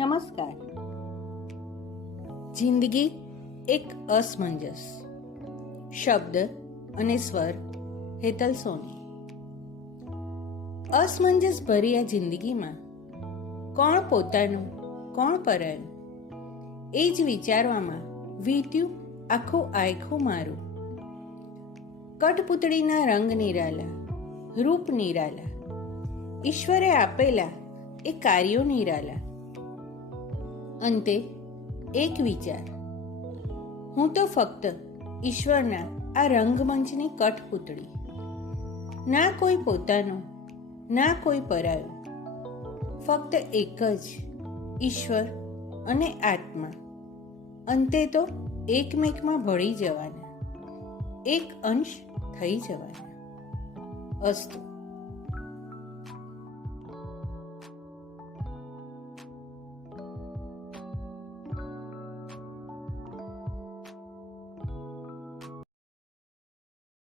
નમસ્કાર. જિંદગી એક અસમંજસ. શબ્દ અને સ્વર હેતલ સોની. અસમંજસ ભરી આ જિંદગીમાં કોણ પોતાનું, કોણ પરાયું? એ જ વિચારવામાં વીત્યું આખું આયખું મારું. કટપુતળીના રંગ નિરાલા, રૂપ નિરાલા. ઈશ્વરે આપેલા એ કાર્યો નિરાલા. અંતે એક વિચાર. હું તો ફક્ત ઈશ્વરના આ રંગમંચની કઠપૂતળી. ના કોઈ પોતાનું, ના કોઈ પરાયું. ફક્ત એક જ ઈશ્વર અને આત્મા. અંતે તો એકમેકમાં ભળી જવાના. એક અંશ થઈ જવાના. અસ્તુ.